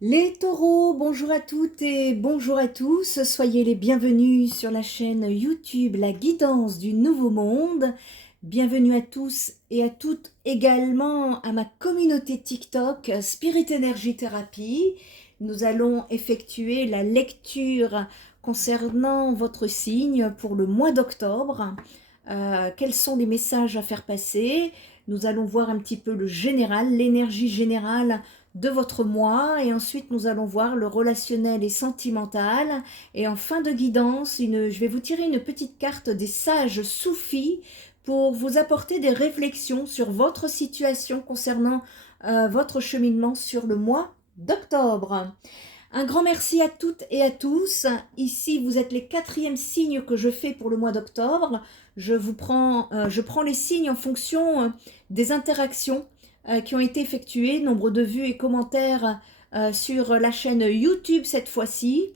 Les taureaux, bonjour à toutes et bonjour à tous, soyez les bienvenus sur la chaîne YouTube La Guidance du Nouveau Monde. Bienvenue à tous et à toutes également à ma communauté TikTok Spirit Energy Therapy. Nous allons effectuer la lecture concernant votre signe pour le mois d'octobre. Quels sont les messages à faire passer? Nous allons voir un petit peu le général, l'énergie générale de votre mois, et ensuite nous allons voir le relationnel et sentimental, et en fin de guidance, je vais vous tirer une petite carte des sages soufis pour vous apporter des réflexions sur votre situation concernant votre cheminement sur le mois d'octobre. Un grand merci à toutes et à tous. Ici, vous êtes les 4e signes que je fais pour le mois d'octobre. Je prends les signes en fonction des interactions qui ont été effectuées, nombre de vues et commentaires sur la chaîne YouTube cette fois-ci,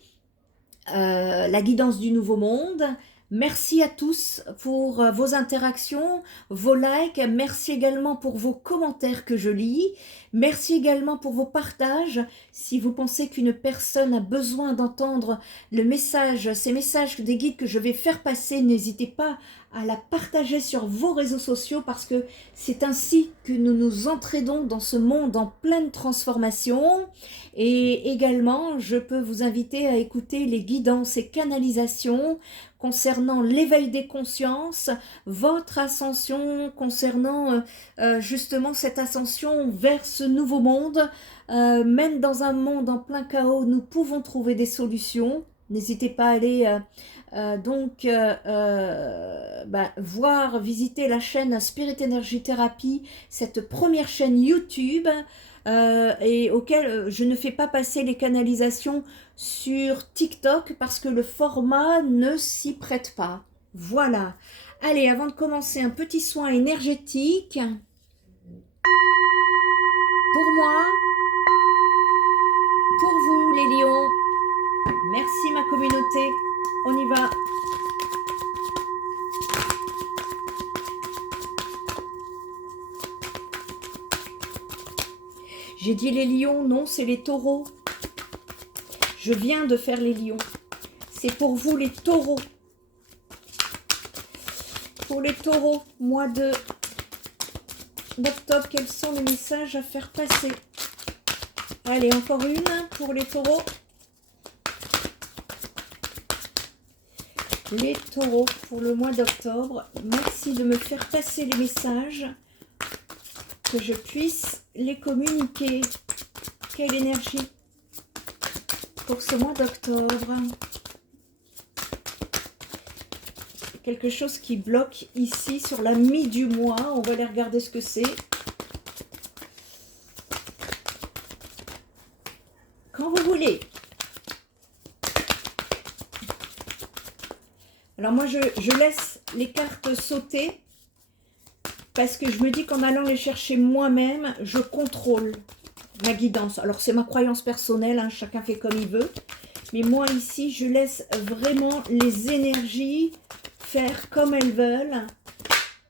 La Guidance du Nouveau Monde. Merci à tous pour vos interactions, vos likes. Merci également pour vos commentaires que je lis. Merci également pour vos partages. Si vous pensez qu'une personne a besoin d'entendre ces messages des guides que je vais faire passer, n'hésitez pas à la partager sur vos réseaux sociaux, parce que c'est ainsi que nous nous entraînons dans ce monde en pleine transformation. Et également, je peux vous inviter à écouter les guidances et canalisations concernant l'éveil des consciences, votre ascension, concernant justement cette ascension vers ce nouveau monde. Même dans un monde en plein chaos, nous pouvons trouver des solutions. N'hésitez pas à aller voir, visiter la chaîne Spirit Energy Therapy, cette première chaîne YouTube, et auquel je ne fais pas passer les canalisations sur TikTok parce que le format ne s'y prête pas. Voilà. Allez, avant de commencer, un petit soin énergétique. Pour moi, pour vous les lions. Merci ma communauté. On y va. J'ai dit les lions, non, c'est les taureaux. Je viens de faire les lions. C'est pour vous les taureaux. Pour les taureaux, mois d'octobre, quels sont les messages à faire passer? Allez, encore une pour les taureaux. Les taureaux pour le mois d'octobre. Merci de me faire passer les messages, que je puisse les communiquer. Quelle énergie pour ce mois d'octobre? Quelque chose qui bloque ici sur la mi du mois. On va aller regarder ce que c'est. Quand vous voulez. Alors moi, je laisse les cartes sauter parce que je me dis qu'en allant les chercher moi-même, je contrôle ma guidance. Alors c'est ma croyance personnelle, hein, chacun fait comme il veut. Mais moi ici, je laisse vraiment les énergies faire comme elles veulent.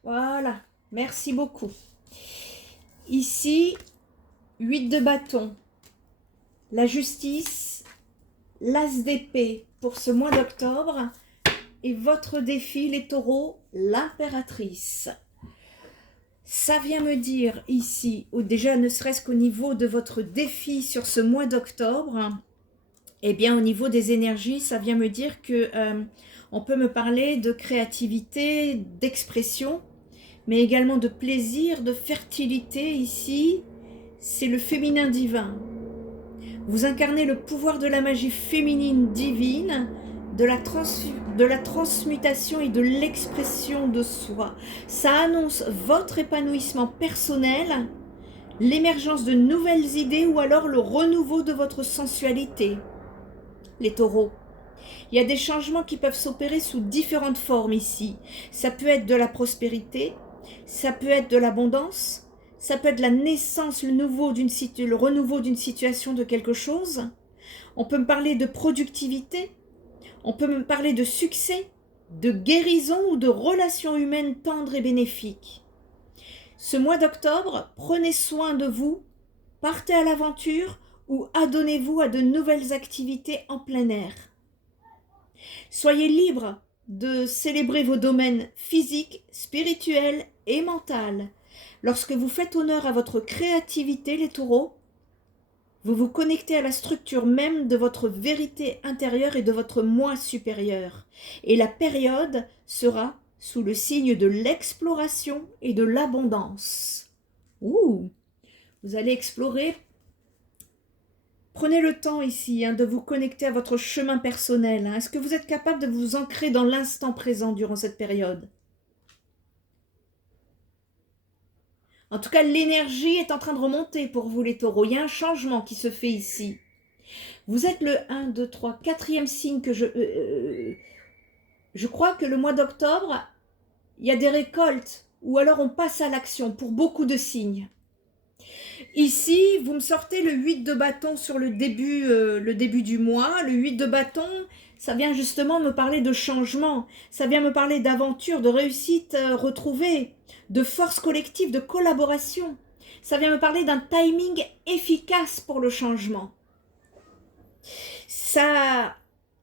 Voilà, merci beaucoup. Ici, 8 de bâton, la justice, l'as d'épée pour ce mois d'octobre. Et votre défi, les taureaux, l'impératrice. Ça vient me dire ici, ou déjà ne serait-ce qu'au niveau de votre défi sur ce mois d'octobre, eh bien au niveau des énergies, ça vient me dire que on peut me parler de créativité, d'expression, mais également de plaisir, de fertilité. Ici, c'est le féminin divin. Vous incarnez le pouvoir de la magie féminine divine, de la transmutation et de l'expression de soi. Ça annonce votre épanouissement personnel, l'émergence de nouvelles idées ou alors le renouveau de votre sensualité. Les taureaux, il y a des changements qui peuvent s'opérer sous différentes formes ici. Ça peut être de la prospérité, ça peut être de l'abondance, ça peut être la naissance, le renouveau d'une situation, de quelque chose. On peut me parler de productivité, on peut me parler de succès, de guérison ou de relations humaines tendres et bénéfiques. Ce mois d'octobre, prenez soin de vous, partez à l'aventure, ou adonnez-vous à de nouvelles activités en plein air. Soyez libre de célébrer vos domaines physiques, spirituels et mentaux. Lorsque vous faites honneur à votre créativité, les taureaux, vous vous connectez à la structure même de votre vérité intérieure et de votre moi supérieur. Et la période sera sous le signe de l'exploration et de l'abondance. Ouh, vous allez explorer. Prenez le temps ici de vous connecter à votre chemin personnel. Est-ce que vous êtes capable de vous ancrer dans l'instant présent durant cette période? En tout cas, l'énergie est en train de remonter pour vous les taureaux. Il y a un changement qui se fait ici. Vous êtes le 1, 2, 3, 4e signe que je crois que le mois d'octobre, il y a des récoltes ou alors on passe à l'action pour beaucoup de signes. Ici, vous me sortez le 8 de bâton sur le début du mois. Le 8 de bâton, ça vient justement me parler de changement. Ça vient me parler d'aventure, de réussite retrouvée, de force collective, de collaboration. Ça vient me parler d'un timing efficace pour le changement.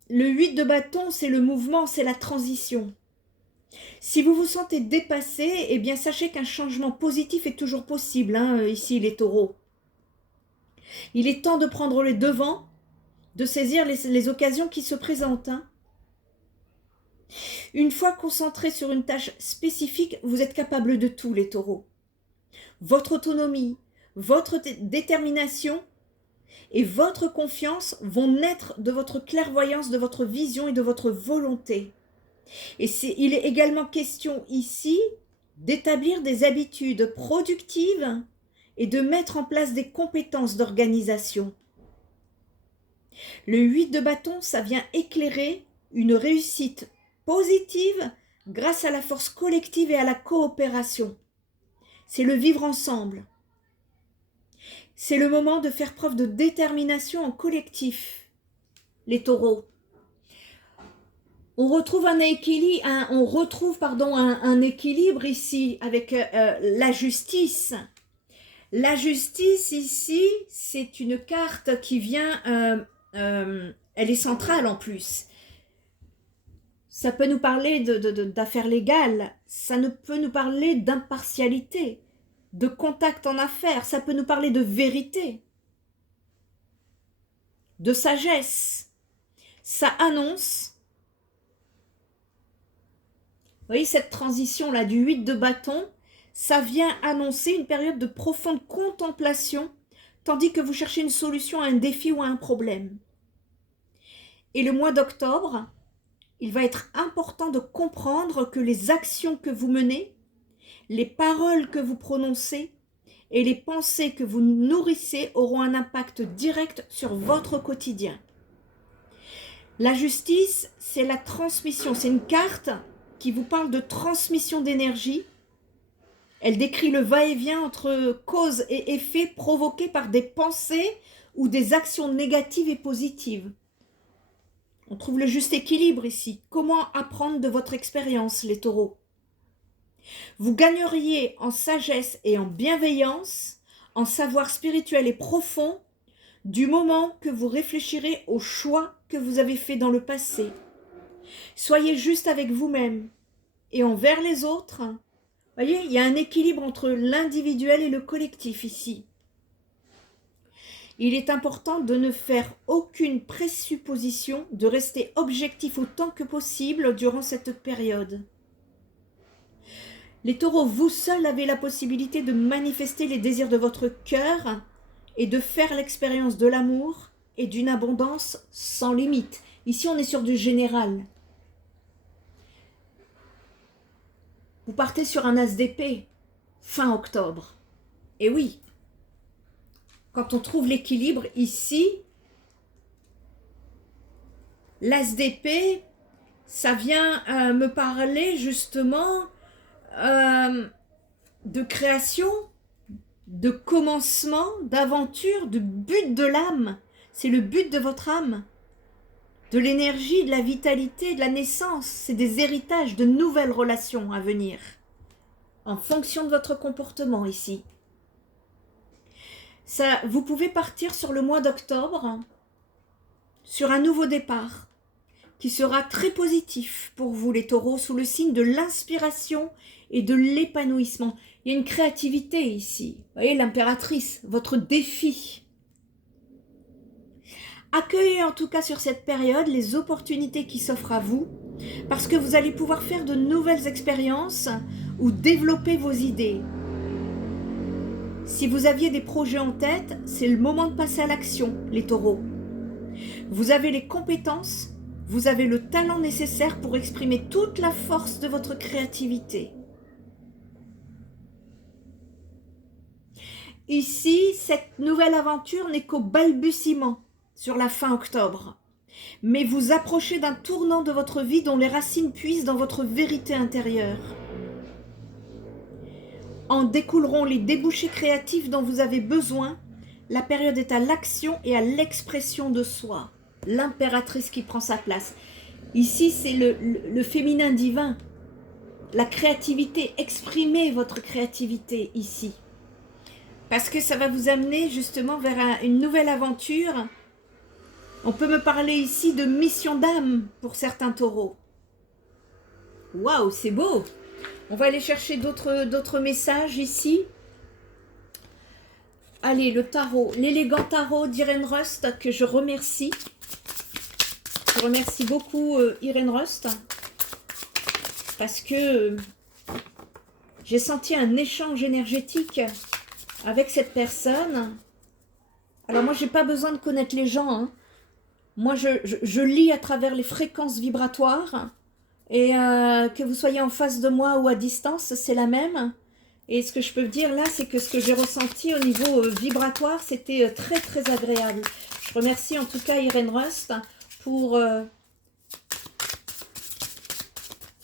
Le 8 de bâton, c'est le mouvement, c'est la transition. Si vous vous sentez dépassé, eh bien sachez qu'un changement positif est toujours possible, ici les taureaux. Il est temps de prendre les devants, de saisir les occasions qui se présentent. Une fois concentré sur une tâche spécifique, vous êtes capable de tout, les taureaux. Votre autonomie, votre détermination et votre confiance vont naître de votre clairvoyance, de votre vision et de votre volonté. Et il est également question ici d'établir des habitudes productives et de mettre en place des compétences d'organisation. Le 8 de bâton, ça vient éclairer une réussite positive grâce à la force collective et à la coopération. C'est le vivre ensemble. C'est le moment de faire preuve de détermination en collectif, les taureaux. On retrouve un équilibre ici avec la justice. La justice ici, c'est une carte qui vient, elle est centrale en plus. Ça peut nous parler d'affaires légales, ça peut nous parler d'impartialité, de contact en affaires, ça peut nous parler de vérité, de sagesse. Ça annonce. Vous voyez cette transition-là du 8 de bâton, ça vient annoncer une période de profonde contemplation, tandis que vous cherchez une solution à un défi ou à un problème. Et le mois d'octobre, il va être important de comprendre que les actions que vous menez, les paroles que vous prononcez et les pensées que vous nourrissez auront un impact direct sur votre quotidien. La justice, c'est la transmission, c'est une carte qui vous parle de transmission d'énergie. Elle décrit le va-et-vient entre cause et effet provoqués par des pensées ou des actions négatives et positives. On trouve le juste équilibre ici. Comment apprendre de votre expérience, les taureaux? Vous gagneriez en sagesse et en bienveillance, en savoir spirituel et profond, du moment que vous réfléchirez aux choix que vous avez faits dans le passé. Soyez juste avec vous-même et envers les autres. Voyez, il y a un équilibre entre l'individuel et le collectif ici. Il est important de ne faire aucune présupposition, de rester objectif autant que possible durant cette période. Les taureaux, vous seuls avez la possibilité de manifester les désirs de votre cœur et de faire l'expérience de l'amour et d'une abondance sans limite. Ici, on est sur du général. Vous partez sur un as d'épée, fin octobre. Et oui, quand on trouve l'équilibre ici, l'as d'épée, ça vient me parler justement de création, de commencement, d'aventure, de but de l'âme. C'est le but de votre âme, de l'énergie, de la vitalité, de la naissance. C'est des héritages de nouvelles relations à venir, en fonction de votre comportement ici. Ça, vous pouvez partir sur le mois d'octobre, sur un nouveau départ, qui sera très positif pour vous les taureaux, sous le signe de l'inspiration et de l'épanouissement. Il y a une créativité ici. Vous voyez, l'impératrice, votre défi. Accueillez en tout cas sur cette période les opportunités qui s'offrent à vous, parce que vous allez pouvoir faire de nouvelles expériences ou développer vos idées. Si vous aviez des projets en tête, c'est le moment de passer à l'action, les taureaux. Vous avez les compétences, vous avez le talent nécessaire pour exprimer toute la force de votre créativité. Ici, cette nouvelle aventure n'est qu'au balbutiement sur la fin octobre. Mais vous approchez d'un tournant de votre vie dont les racines puisent dans votre vérité intérieure. En découleront les débouchés créatifs dont vous avez besoin. La période est à l'action et à l'expression de soi. L'impératrice qui prend sa place. Ici, c'est le féminin divin. La créativité, exprimez votre créativité ici. Parce que ça va vous amener justement vers une nouvelle aventure. On peut me parler ici de mission d'âme pour certains taureaux. Waouh, c'est beau! On va aller chercher d'autres messages ici. Allez, le tarot, l'élégant tarot d'Irene Rust, que je remercie. Je remercie beaucoup Irene Rust, parce que j'ai senti un échange énergétique avec cette personne. Alors moi, j'ai pas besoin de connaître les gens, hein. Moi, je lis à travers les fréquences vibratoires, et que vous soyez en face de moi ou à distance, c'est la même. Et ce que je peux vous dire là, c'est que ce que j'ai ressenti au niveau vibratoire, c'était très très agréable. Je remercie en tout cas Irene Rust pour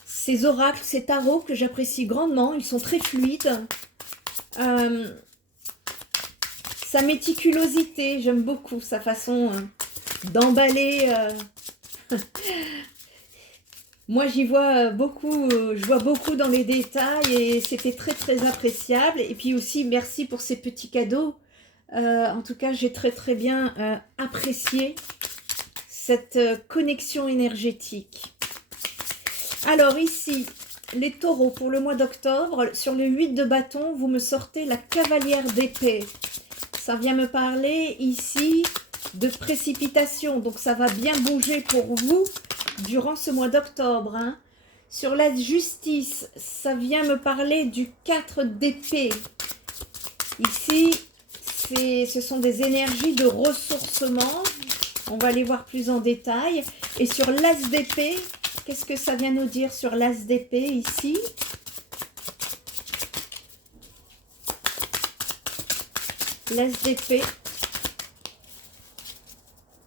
ces oracles, ces tarots que j'apprécie grandement. Ils sont très fluides. Sa méticulosité, j'aime beaucoup sa façon d'emballer. Moi, j'y vois beaucoup, je vois beaucoup dans les détails et c'était très, très appréciable. Et puis aussi, merci pour ces petits cadeaux. En tout cas, j'ai très, très bien apprécié cette connexion énergétique. Alors ici, les taureaux, pour le mois d'octobre, sur le 8 de bâton, vous me sortez la cavalière d'épée. Ça vient me parler ici de précipitation. Donc, ça va bien bouger pour vous durant ce mois d'octobre. Hein. Sur la justice, ça vient me parler du 4 d'épée. Ici, ce sont des énergies de ressourcement. On va les voir plus en détail. Et sur l'as d'épée, qu'est-ce que ça vient nous dire sur l'as d'épée ici? L'as d'épée.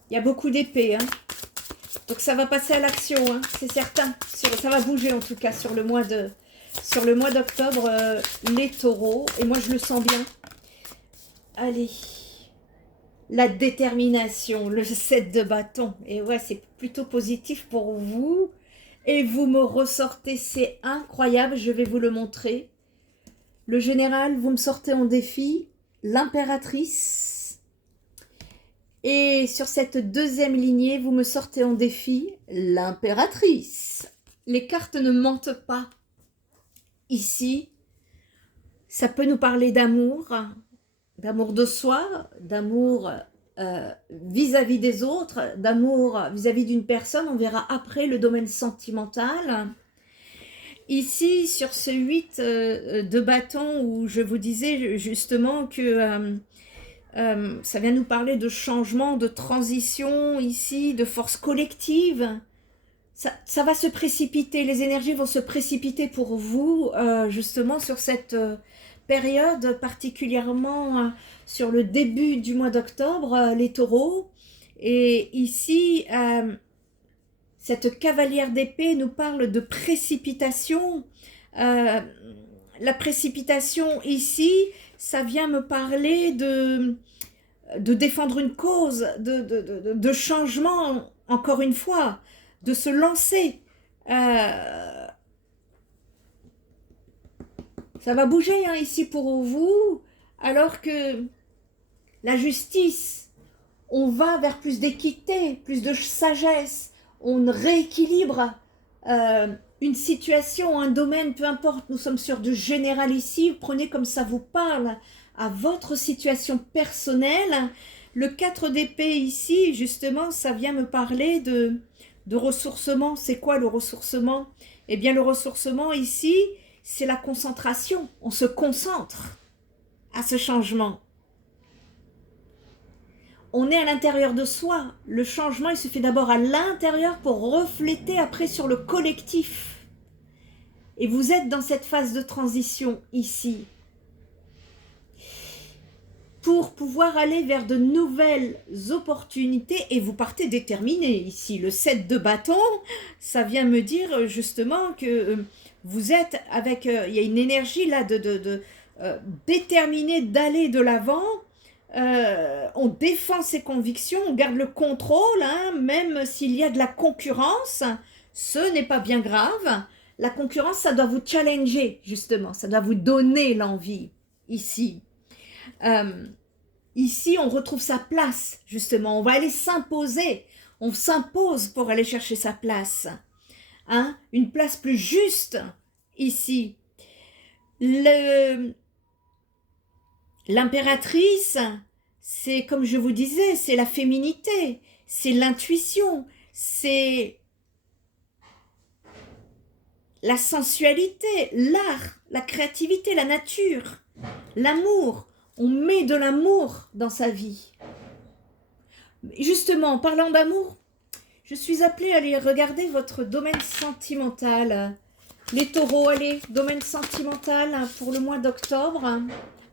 Il y a beaucoup d'épées, hein. Donc ça va passer à l'action, hein, c'est certain. Ça va bouger en tout cas sur le mois d'octobre, les taureaux. Et moi je le sens bien. Allez. La détermination, le 7 de bâton. Et ouais, c'est plutôt positif pour vous. Et vous me ressortez, c'est incroyable, je vais vous le montrer. Le général, vous me sortez en défi. L'impératrice. Et sur cette deuxième lignée, vous me sortez en défi l'impératrice. Les cartes ne mentent pas. Ici, ça peut nous parler d'amour de soi, d'amour vis-à-vis des autres, d'amour vis-à-vis d'une personne. On verra après le domaine sentimental. Ici, sur ce 8 de bâton, où je vous disais justement que... ça vient nous parler de changement, de transition ici, de force collective. Ça va se précipiter, les énergies vont se précipiter pour vous, justement sur cette période, particulièrement sur le début du mois d'octobre, les taureaux. Et ici, cette cavalière d'épée nous parle de précipitation. La précipitation ici, ça vient me parler de défendre une cause, de changement, encore une fois, de se lancer. Ça va bouger hein, ici pour vous, alors que la justice, on va vers plus d'équité, plus de sagesse, on rééquilibre une situation, un domaine, peu importe, nous sommes sur du général ici, prenez comme ça vous parle à votre situation personnelle. Le 4 d'épée ici, justement, ça vient me parler de ressourcement. C'est quoi le ressourcement? Eh bien, le ressourcement ici, c'est la concentration. On se concentre à ce changement. On est à l'intérieur de soi. Le changement, il se fait d'abord à l'intérieur pour refléter après sur le collectif. Et vous êtes dans cette phase de transition ici. Pour pouvoir aller vers de nouvelles opportunités, et vous partez déterminé ici. Le 7 de bâton, ça vient me dire justement que vous êtes avec, il y a une énergie là de déterminé d'aller de l'avant. On défend ses convictions, on garde le contrôle, hein, même s'il y a de la concurrence, ce n'est pas bien grave. La concurrence, ça doit vous challenger, justement, ça doit vous donner l'envie, ici. Ici, on retrouve sa place, justement, on va aller s'imposer, on s'impose pour aller chercher sa place, hein, une place plus juste, ici. L'impératrice, c'est comme je vous disais, c'est la féminité, c'est l'intuition, c'est la sensualité, l'art, la créativité, la nature, l'amour. On met de l'amour dans sa vie. Justement, en parlant d'amour, je suis appelée à aller regarder votre domaine sentimental. Les taureaux, allez, domaine sentimental pour le mois d'octobre.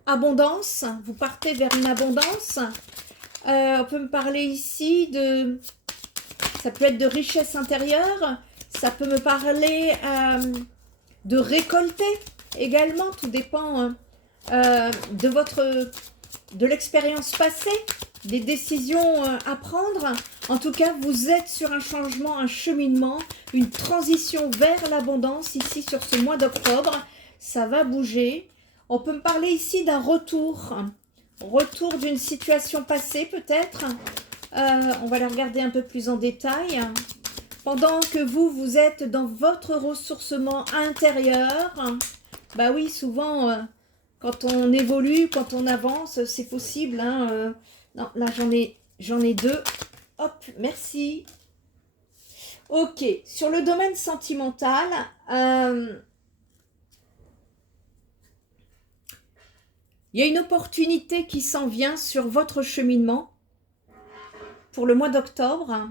Abondance, vous partez vers une abondance. On peut me parler ici de... Ça peut être de richesse intérieure. Ça peut me parler de récolter également. Tout dépend de l'expérience passée, des décisions à prendre. En tout cas, vous êtes sur un changement, un cheminement, une transition vers l'abondance ici sur ce mois d'octobre. Ça va bouger. On peut me parler ici d'un retour d'une situation passée peut-être. On va la regarder un peu plus en détail. Pendant que vous êtes dans votre ressourcement intérieur, bah oui, souvent, quand on évolue, quand on avance, c'est possible. Hein, non, là, j'en ai deux. Hop, merci. Ok, sur le domaine sentimental, il y a une opportunité qui s'en vient sur votre cheminement pour le mois d'octobre.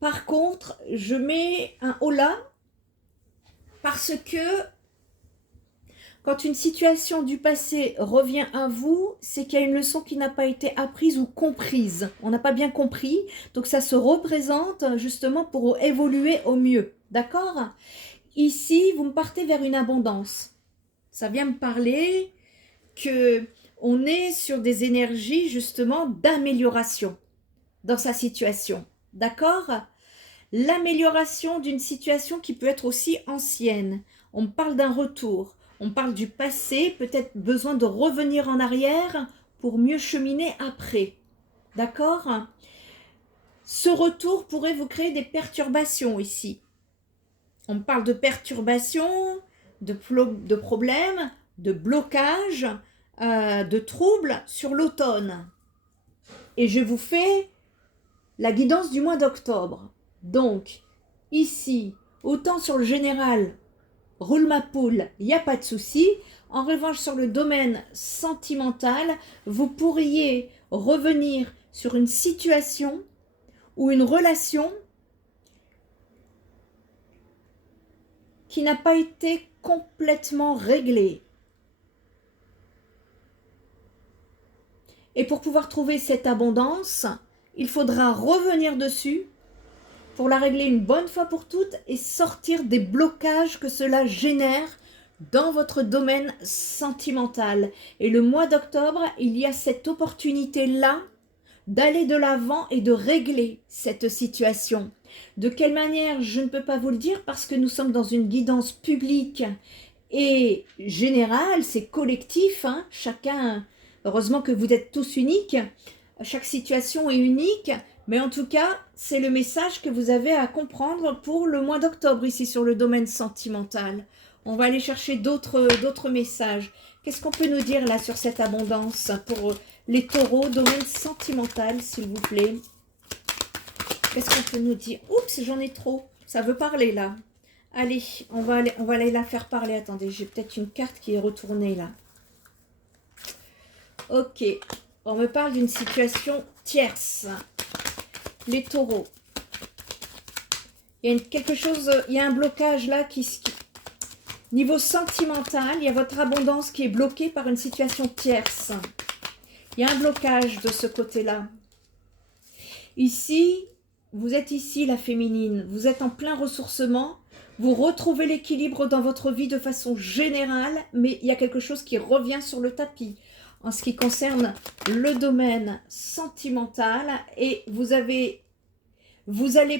Par contre, je mets un holà parce que quand une situation du passé revient à vous, c'est qu'il y a une leçon qui n'a pas été apprise ou comprise. On n'a pas bien compris, donc ça se représente justement pour évoluer au mieux. D'accord? Ici, vous me partez vers une abondance. Ça vient me parler que on est sur des énergies justement d'amélioration dans sa situation. D'accord? L'amélioration d'une situation qui peut être aussi ancienne. On parle d'un retour. On parle du passé, peut-être besoin de revenir en arrière pour mieux cheminer après. D'accord? Ce retour pourrait vous créer des perturbations ici. On parle de perturbations, de problèmes, de blocages, de troubles sur l'automne. Et je vous fais la guidance du mois d'octobre. Donc, ici, autant sur le général, roule ma poule, il n'y a pas de souci. En revanche, sur le domaine sentimental, vous pourriez revenir sur une situation ou une relation qui n'a pas été complètement réglée. Et pour pouvoir trouver cette abondance, il faudra revenir dessus pour la régler une bonne fois pour toutes et sortir des blocages que cela génère dans votre domaine sentimental. Et le mois d'octobre, il y a cette opportunité-là d'aller de l'avant et de régler cette situation. De quelle manière, je ne peux pas vous le dire parce que nous sommes dans une guidance publique et générale, c'est collectif, hein, chacun Heureusement que vous êtes tous uniques. Chaque situation est unique. Mais en tout cas, c'est le message que vous avez à comprendre pour le mois d'octobre ici sur le domaine sentimental. On va aller chercher d'autres messages. Qu'est-ce qu'on peut nous dire là sur cette abondance pour les taureaux, domaine sentimental, s'il vous plaît? Qu'est-ce qu'on peut nous dire? Oups, j'en ai trop. Ça veut parler là. Allez, on va aller la faire parler. Attendez, j'ai peut-être une carte qui est retournée là. Ok, on me parle d'une situation tierce. Les taureaux. Il y a quelque chose, il y a un blocage là niveau sentimental, il y a votre abondance qui est bloquée par une situation tierce. Il y a un blocage de ce côté-là. Ici, vous êtes ici la féminine, vous êtes en plein ressourcement, vous retrouvez l'équilibre dans votre vie de façon générale, mais il y a quelque chose qui revient sur le tapis en ce qui concerne le domaine sentimental et vous allez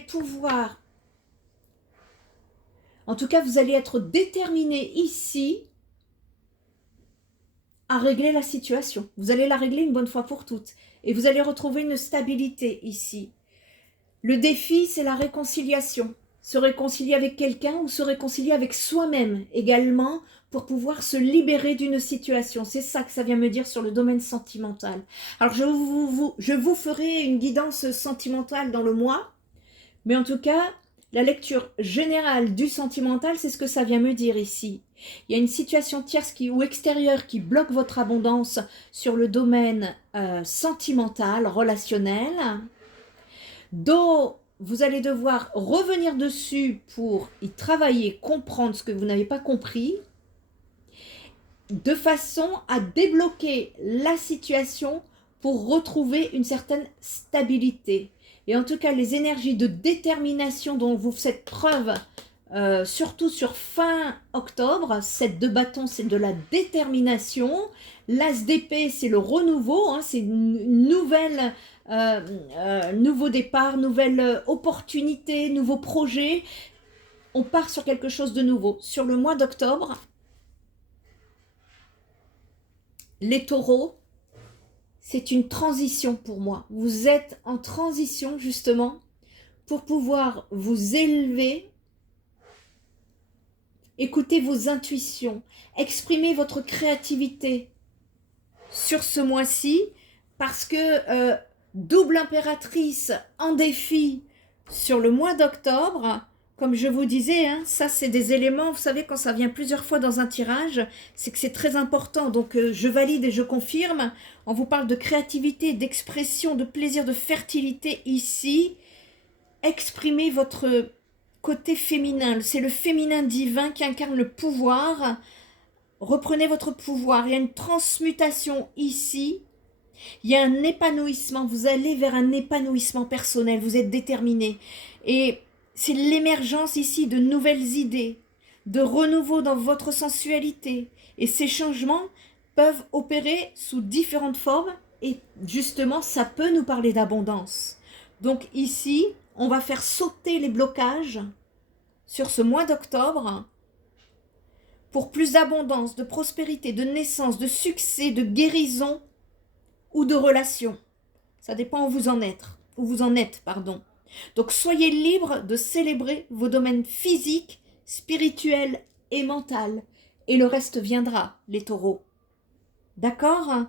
pouvoir, en tout cas vous allez être déterminé ici à régler la situation. Vous allez la régler une bonne fois pour toutes et vous allez retrouver une stabilité ici. Le défi, c'est la réconciliation. Se réconcilier avec quelqu'un ou se réconcilier avec soi-même également pour pouvoir se libérer d'une situation. C'est ça que ça vient me dire sur le domaine sentimental. Alors, je vous ferai une guidance sentimentale dans le mois, mais en tout cas, la lecture générale du sentimental, c'est ce que ça vient me dire ici. Il y a une situation tierce ou extérieure qui bloque votre abondance sur le domaine sentimental, relationnel, dont vous allez devoir revenir dessus pour y travailler, comprendre ce que vous n'avez pas compris, de façon à débloquer la situation pour retrouver une certaine stabilité. Et en tout cas, les énergies de détermination dont vous faites preuve, surtout sur fin octobre, cette de bâton, c'est de la détermination. L'as d'épée, c'est le renouveau, hein, c'est une nouvelle... nouveau départ, nouvelle opportunité, nouveau projet. On part sur quelque chose de nouveau. Sur le mois d'octobre, les taureaux, c'est une transition pour moi. Vous êtes en transition justement pour pouvoir vous élever, écouter vos intuitions, exprimer votre créativité sur ce mois-ci parce que double impératrice en défi sur le mois d'octobre, comme je vous disais, hein, ça c'est des éléments, vous savez quand ça vient plusieurs fois dans un tirage, c'est que c'est très important, donc je valide et je confirme, on vous parle de créativité, d'expression, de plaisir, de fertilité ici, exprimez votre côté féminin, c'est le féminin divin qui incarne le pouvoir, reprenez votre pouvoir, il y a une transmutation ici, il y a un épanouissement, vous allez vers un épanouissement personnel, vous êtes déterminé. Et c'est l'émergence ici de nouvelles idées, de renouveau dans votre sensualité. Et ces changements peuvent opérer sous différentes formes et justement, ça peut nous parler d'abondance. Donc ici, on va faire sauter les blocages sur ce mois d'octobre pour plus d'abondance, de prospérité, de naissance, de succès, de guérison ou de relation. Ça dépend où vous en êtes, pardon. Donc soyez libres de célébrer vos domaines physiques, spirituels et mentaux. Et le reste viendra, les taureaux. D'accord?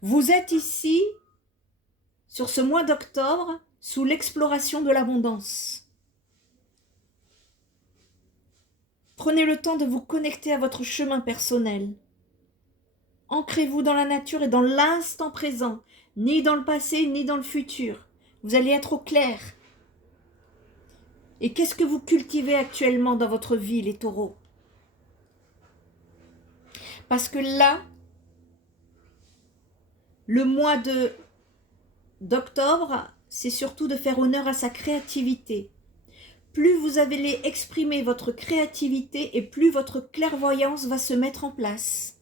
Vous êtes ici, sur ce mois d'octobre, sous l'exploration de l'abondance. Prenez le temps de vous connecter à votre chemin personnel. Ancrez-vous dans la nature et dans l'instant présent, ni dans le passé, ni dans le futur. Vous allez être au clair. Et qu'est-ce que vous cultivez actuellement dans votre vie, les taureaux? Parce que là, le mois d'octobre, c'est surtout de faire honneur à sa créativité. Plus vous allez exprimer votre créativité et plus votre clairvoyance va se mettre en place.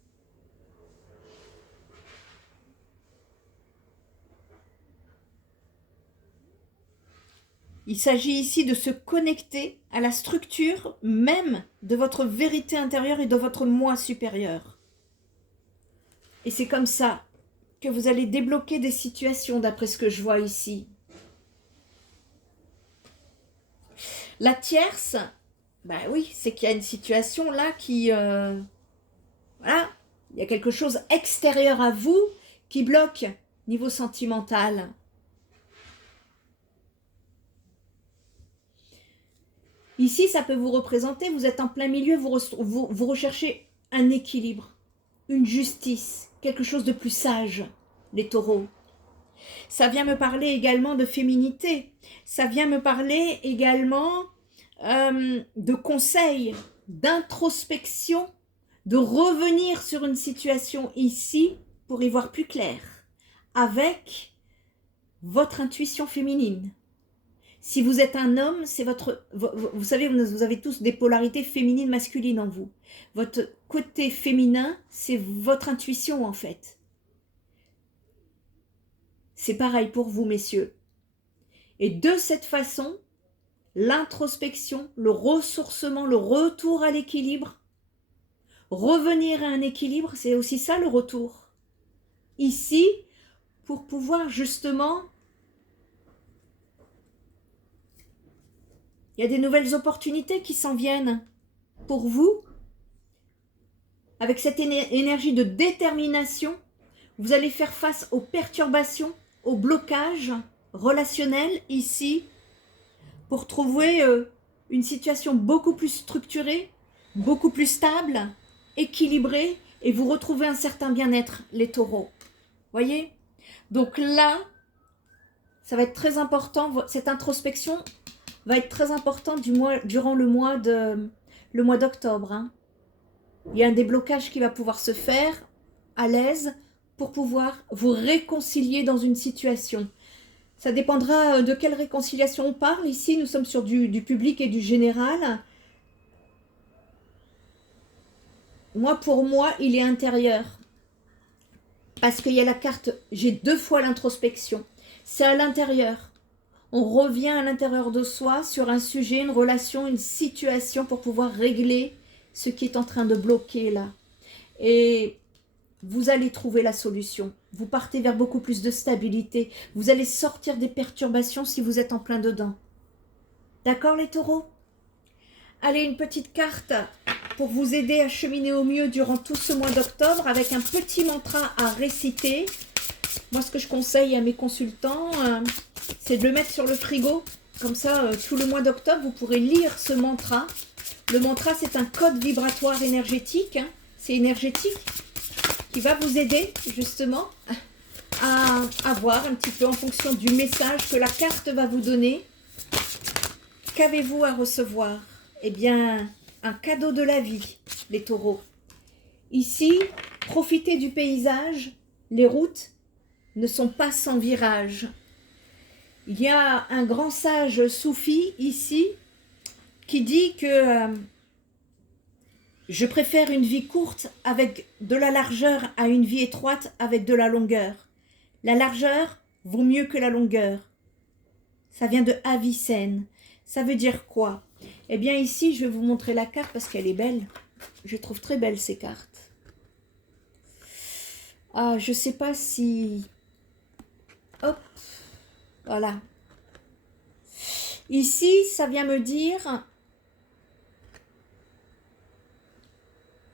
Il s'agit ici de se connecter à la structure même de votre vérité intérieure et de votre moi supérieur. Et c'est comme ça que vous allez débloquer des situations d'après ce que je vois ici. La tierce, bah oui, c'est qu'il y a une situation là qui... voilà, il y a quelque chose extérieur à vous qui bloque niveau sentimental. Ici, ça peut vous représenter, vous êtes en plein milieu, vous recherchez un équilibre, une justice, quelque chose de plus sage, les taureaux. Ça vient me parler également de féminité, ça vient me parler également de conseils, d'introspection, de revenir sur une situation ici pour y voir plus clair, avec votre intuition féminine. Si vous êtes un homme, c'est votre... Vous savez, vous avez tous des polarités féminines, masculines en vous. Votre côté féminin, c'est votre intuition en fait. C'est pareil pour vous, messieurs. Et de cette façon, l'introspection, le ressourcement, le retour à l'équilibre, revenir à un équilibre, c'est aussi ça le retour. Ici, pour pouvoir justement... Il y a des nouvelles opportunités qui s'en viennent pour vous. Avec cette énergie de détermination, vous allez faire face aux perturbations, aux blocages relationnels ici, pour trouver une situation beaucoup plus structurée, beaucoup plus stable, équilibrée, et vous retrouver un certain bien-être, les taureaux. Voyez? Donc là, ça va être très important, cette introspection va être très importante durant le mois d'octobre. Hein. Il y a un déblocage qui va pouvoir se faire à l'aise pour pouvoir vous réconcilier dans une situation. Ça dépendra de quelle réconciliation on parle. Ici, nous sommes sur du public et du général. Moi, pour moi, il est intérieur. Parce qu'il y a la carte, j'ai 2 fois l'introspection. C'est à l'intérieur. On revient à l'intérieur de soi sur un sujet, une relation, une situation pour pouvoir régler ce qui est en train de bloquer là. Et vous allez trouver la solution. Vous partez vers beaucoup plus de stabilité. Vous allez sortir des perturbations si vous êtes en plein dedans. D'accord les taureaux? Allez, une petite carte pour vous aider à cheminer au mieux durant tout ce mois d'octobre avec un petit mantra à réciter. Moi, ce que je conseille à mes consultants, c'est de le mettre sur le frigo. Comme ça, tout le mois d'octobre, vous pourrez lire ce mantra. Le mantra, c'est un code vibratoire énergétique. Hein. C'est énergétique qui va vous aider justement à voir un petit peu en fonction du message que la carte va vous donner. Qu'avez-vous à recevoir? Eh bien, un cadeau de la vie, les taureaux. Ici, profitez du paysage. Les routes ne sont pas sans virage. Il y a un grand sage soufi ici qui dit que je préfère une vie courte avec de la largeur à une vie étroite avec de la longueur. La largeur vaut mieux que la longueur. Ça vient de Avicenne. Ça veut dire quoi? Eh bien ici, je vais vous montrer la carte parce qu'elle est belle. Je trouve très belle ces cartes. Ah, je ne sais pas si... Hop, voilà. Ici, ça vient me dire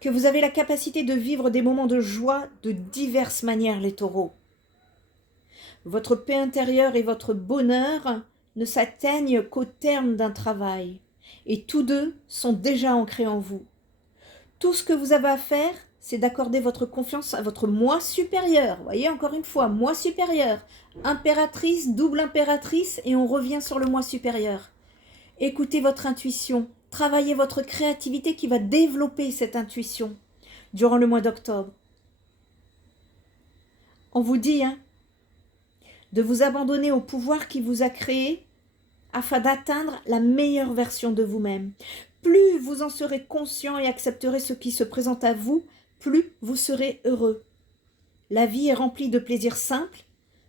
que vous avez la capacité de vivre des moments de joie de diverses manières, les taureaux. Votre paix intérieure et votre bonheur ne s'atteignent qu'au terme d'un travail, et tous deux sont déjà ancrés en vous. Tout ce que vous avez à faire, c'est d'accorder votre confiance à votre moi supérieur. Vous voyez, encore une fois, moi supérieur, impératrice, double impératrice, et on revient sur le moi supérieur. Écoutez votre intuition, travaillez votre créativité qui va développer cette intuition durant le mois d'octobre. On vous dit, hein, de vous abandonner au pouvoir qui vous a créé afin d'atteindre la meilleure version de vous-même. Plus vous en serez conscient et accepterez ce qui se présente à vous, plus vous serez heureux. La vie est remplie de plaisirs simples.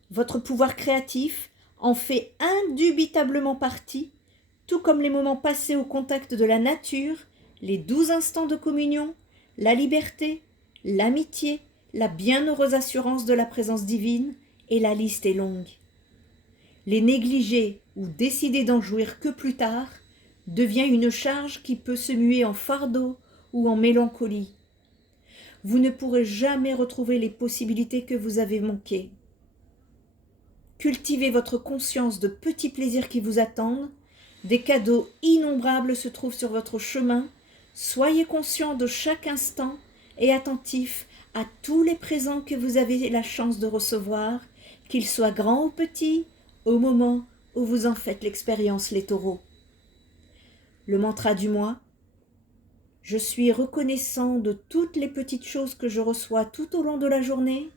Votre pouvoir créatif en fait indubitablement partie, tout comme les moments passés au contact de la nature, les 12 instants de communion, la liberté, l'amitié, la bienheureuse assurance de la présence divine, et la liste est longue. Les négliger ou décider d'en jouir que plus tard devient une charge qui peut se muer en fardeau ou en mélancolie. Vous ne pourrez jamais retrouver les possibilités que vous avez manquées. Cultivez votre conscience de petits plaisirs qui vous attendent. Des cadeaux innombrables se trouvent sur votre chemin. Soyez conscient de chaque instant et attentif à tous les présents que vous avez la chance de recevoir, qu'ils soient grands ou petits, au moment où vous en faites l'expérience, les taureaux. Le mantra du mois. Je suis reconnaissant de toutes les petites choses que je reçois tout au long de la journée.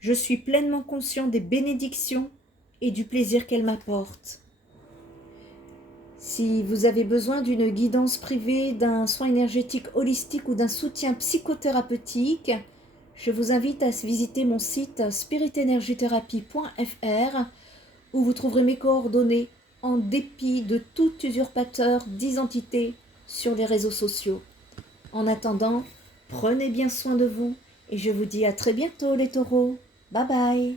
Je suis pleinement conscient des bénédictions et du plaisir qu'elles m'apportent. Si vous avez besoin d'une guidance privée, d'un soin énergétique holistique ou d'un soutien psychothérapeutique, je vous invite à visiter mon site spiritenergithérapie.fr où vous trouverez mes coordonnées en dépit de tout usurpateur d'identité sur les réseaux sociaux. En attendant, prenez bien soin de vous et je vous dis à très bientôt les taureaux. Bye bye.